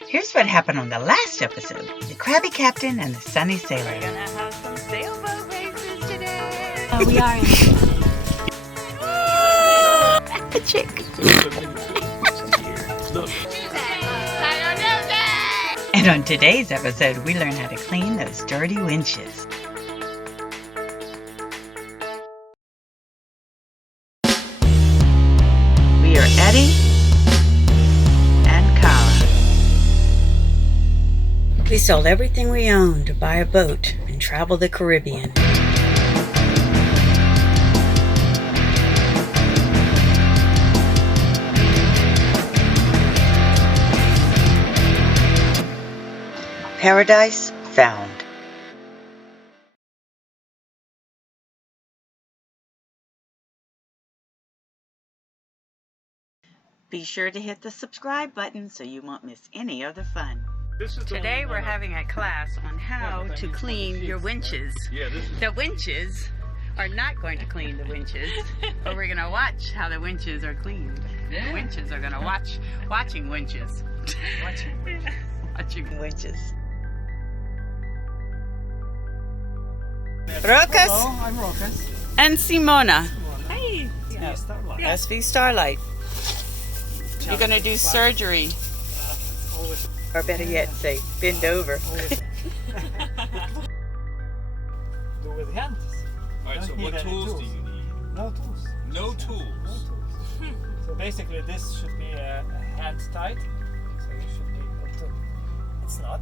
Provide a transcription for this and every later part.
Here's what happened on the last episode. The Crabby Captain and the Sunny Sailor. We're gonna have some sailboat races today. Oh, we are. The chick. And on today's episode, we learn how to clean those dirty winches. We are Eddie and Kara. We sold everything we owned to buy a boat and travel the Caribbean. Paradise found. Be sure to hit the subscribe button so you won't miss any of the fun. Today we're having a class on how to clean your winches. The winches are not going to clean the winches, but we're going to watch how the winches are cleaned. The winches are going to watching winches. Watching winches. Rokas. Hello, I'm Rokas. And Simona. Hey. Yeah, Starlight. SV Starlight. You're going to do surgery. Always, Or better yet, say, bend over. always. Do with hands. Alright, so Don't what need any tools tools. do you need? No tools. No No tools. tools. So basically this should be a hand tight. So you should be able to. It's not.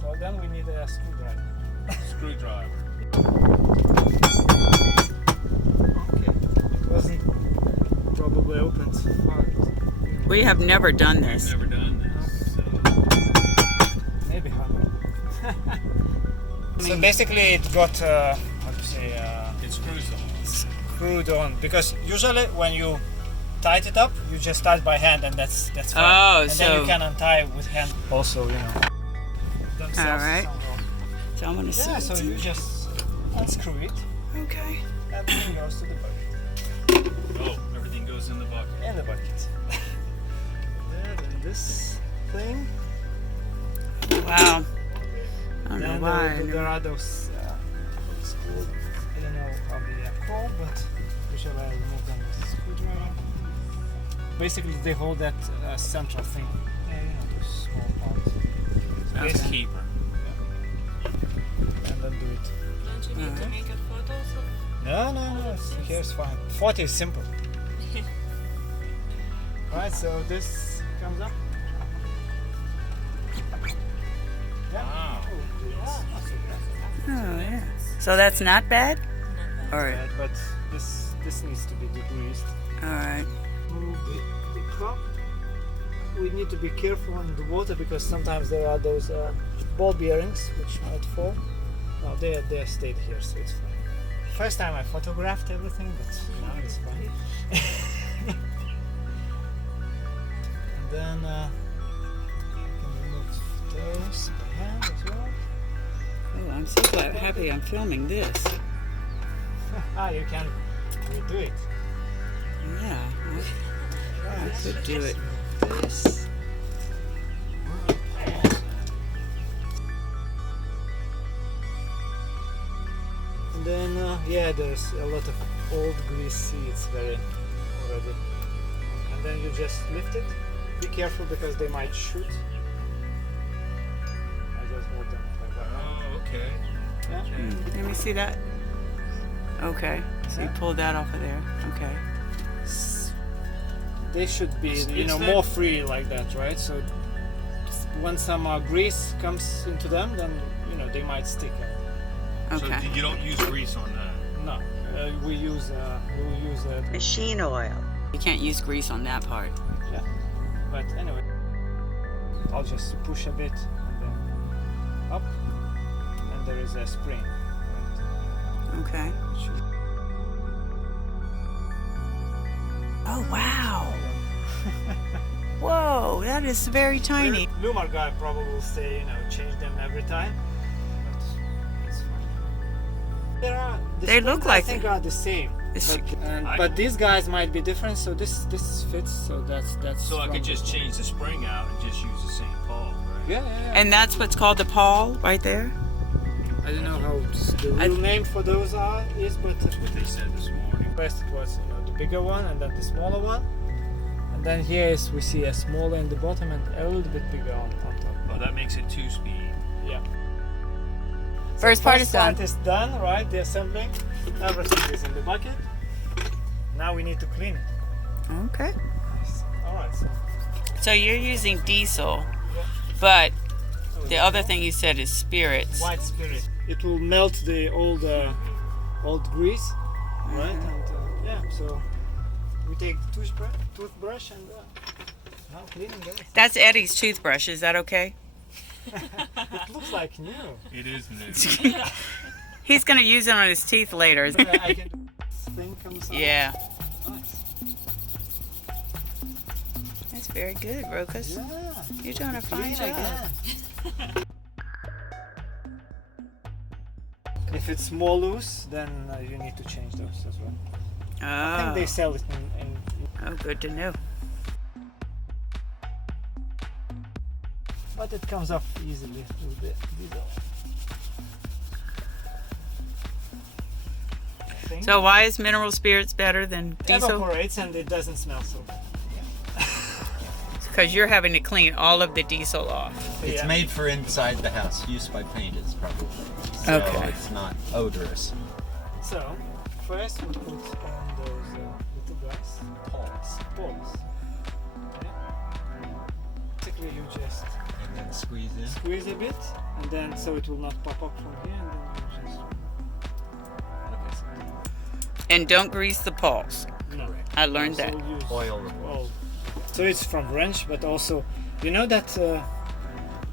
So then we need a screwdriver. Screwdriver. Okay. It wasn't probably opened hard. We have never done this. Never done this. So. Maybe hammer. So basically it got how to say It screws on. screwed on, because usually when you tight it up you just start by hand and that's fine. Oh, and so- then you can untie with hand also, you know. Themselves Alright. somehow. So I'm going to Yeah, so you just unscrew it Okay. and it goes to the bucket. Oh, everything goes in the bucket. In the bucket. Then this thing. Wow. I don't know Then why. there are those screws. I don't know how they are called, but usually I remove them with a screwdriver. Basically, they hold that central thing. Yeah, you know, those small parts. So That's basically- keeper. And then do it. Don't you need to make a photo? No, here's fine. 40 is simple. Alright, so this comes up. Yeah. Wow. Oh, not so bad. Oh, yeah. So that's not bad? Alright. Bad, but this needs to be degreased. Alright. Move the crop. We need to be careful in the water because sometimes there are those ball bearings which might fall. No, they stayed here, so it's fine. First time I photographed everything, but now it's fine. And then you can remove those by hand as well. Oh, I'm so happy I'm filming this. You can redo it. Yeah. I could do it. This. And then, yeah, there's a lot of old grease seeds very already. And then you just lift it. Be careful because they might shoot. I just hold them like that. Oh, okay. Yeah. Let me see that. Okay. So you Yeah. pulled that off of there. Okay. They should be, It's you know, that- more free like that, right? So when some grease comes into them, then you know they might stick. Okay. So you don't use grease on that. No, we use Machine oil. You can't use grease on that part. yeah. But anyway, I'll just push a bit and then up, and there is a spring. Right? Okay. It should- Oh, wow. Whoa, that is very tiny. Lumar guy probably will say, you know, change them every time, but it's fine. There are. The They look springs, like I think are the same. This- But these guys might be different, so this fits. So that's. So I from could just the- change the spring out and just use the same pawl, right? Yeah, yeah, yeah. And that's what's called the pawl right there? I don't know how the real name for those is, but That's what they said this morning. first it was the bigger one and then the smaller one. And then here is we see a smaller in the bottom and a little bit bigger on top. Oh, that makes it 2-speed. Yeah. First part is done. Is done, right? The assembling. Everything is in the bucket. Now we need to clean it. Okay. Alright, So you're using diesel, yeah. but the other thing you said is spirits. White spirit. It will melt the old grease, right? And yeah, so we take the toothbrush and now cleaning it. That's Eddie's toothbrush. Is that okay? It looks like new. It is new. He's going to use it on his teeth later. I can do this thing comes out. Yeah. Nice. That's very good, Rokas. Yeah. You're doing a fine job. If it's more loose, then you need to change those as well. I think they sell it in Oh, good to know. but it comes off easily with the diesel. So why is mineral spirits better than It diesel? evaporates and it doesn't smell so bad. Because you're having to clean all of the diesel off. It's Yeah. made for inside the house, used by painters probably. So Okay. it's not odorous. So first we put on those little glass Pawls. balls. Okay. Basically you just And then squeeze in. squeeze a bit and then so it will not pop up from here and then you just And don't grease the pawls. no. I learned that. So use Oil. oil. So it's from wrench, but also you know that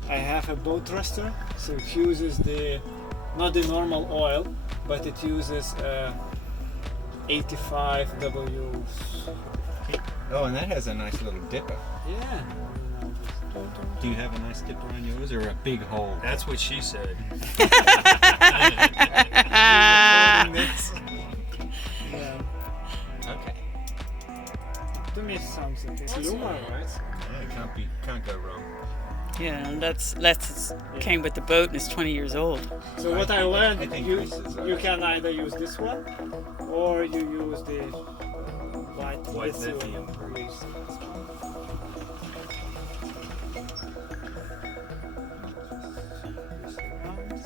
I have a boat thruster, so it uses not the normal oil, but it uses 85W. Oh, and that has a nice little dipper. Yeah. Do you have a nice dipper on yours or a big hole? That's what she said. Yeah. Okay. To me, it sounds like it's Luma, right? Yeah, can't go wrong. Yeah, and that's came with the boat and it's 20 years old. So what I I learned, think you this is, you can either use this one, or you use the white lithium. grease.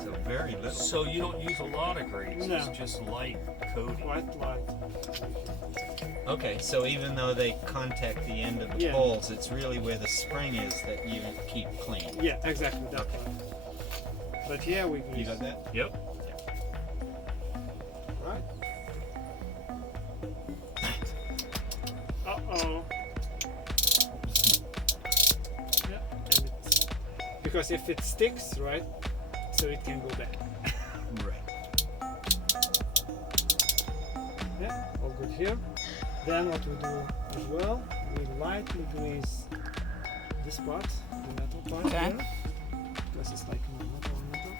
So very little. So you don't use a lot of grease. No. It's just light coating. Quite light. Okay, so even though they contact the end of the Yeah. poles, it's really where the spring is that you keep clean. Yeah, exactly that one. But here we grease. You got that? Yep. Right? Uh-oh. Yeah, and because if it sticks, right, so it can go back. Right. Yeah, all good here. Then what we do as well, we lightly grease this part, the metal part Okay. here, because it's like metal on metal.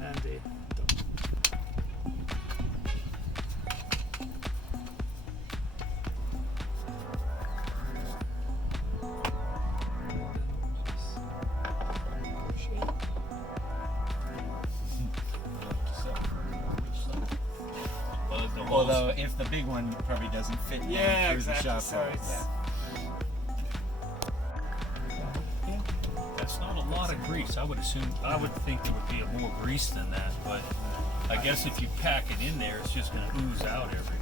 And the top. Although if the big one probably doesn't fit down Yeah, through exactly. the shop So hole. it's That's not a lot of grease. I would think there would be a more grease than that, but I guess if you pack it in there, it's just going to ooze out everywhere.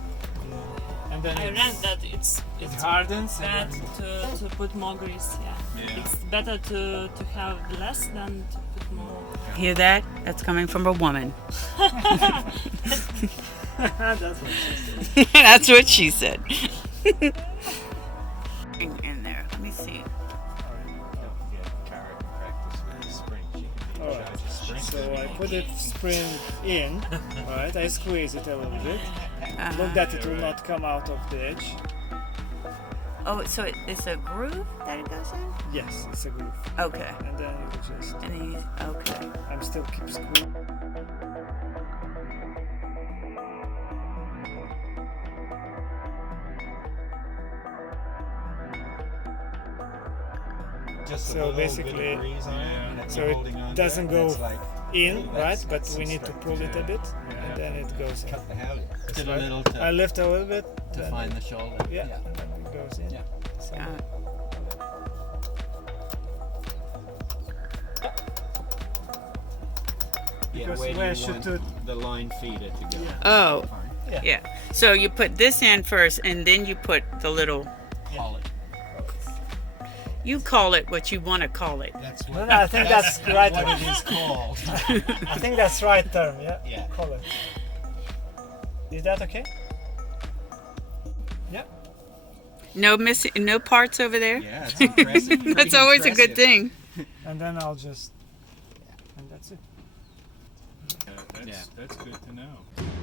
and then I it's- read that it it's hardens bad and then to put more grease. Yeah. Yeah. It's better to have less than to put more. Hear that? That's coming from a woman. that's what she said. That's what she said. In there. Let me see. Alright, so I put the spring in, right, I squeeze it a little bit. Look that it will not come out of the edge. Oh, so it's a groove that it goes in? Yes, it's a groove. Okay. And then you just, And then you, okay. I'm still keep squeezing. Just a So little bit basically, of breeze on it, and so you're holding it on to doesn't and go it's like, in, ooh, right? that's But some we need to strength. pull it a bit, and then it goes in. Cut the hell. Did a little I to lift a little bit, then find the shoulder. yeah, and then it goes in. Yeah. So, Yeah, Because where do where you should want the line feeder to go? Oh, yeah. yeah. So you put this in first, and then you put the little. Call it. You call it what you want to call it. That's No, I think that's the right what term. it is called. I think that's the right term, yeah? Yeah. Color. Is that okay? Yeah. No missing, no parts over there. Yeah, it's impressive. That's Pretty always a good impressive. thing. And then I'll just, and that's it. That's good to know.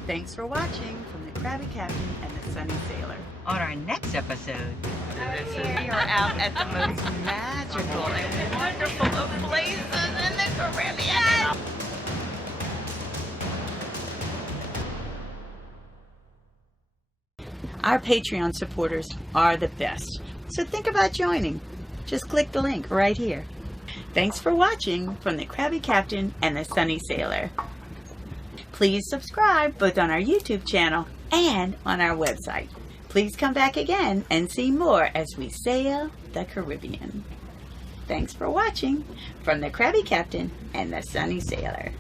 Thanks for watching from the Crabby Captain and the Sunny Sailor. On our next episode, we are out at the most magical and wonderful of places in the Caribbean. Our Patreon supporters are the best, so think about joining. Just click the link right here. Thanks for watching from the Crabby Captain and the Sunny Sailor. Please subscribe both on our YouTube channel and on our website. Please come back again and see more as we sail the Caribbean. Thanks for watching from the Crabby Captain and the Sunny Sailor.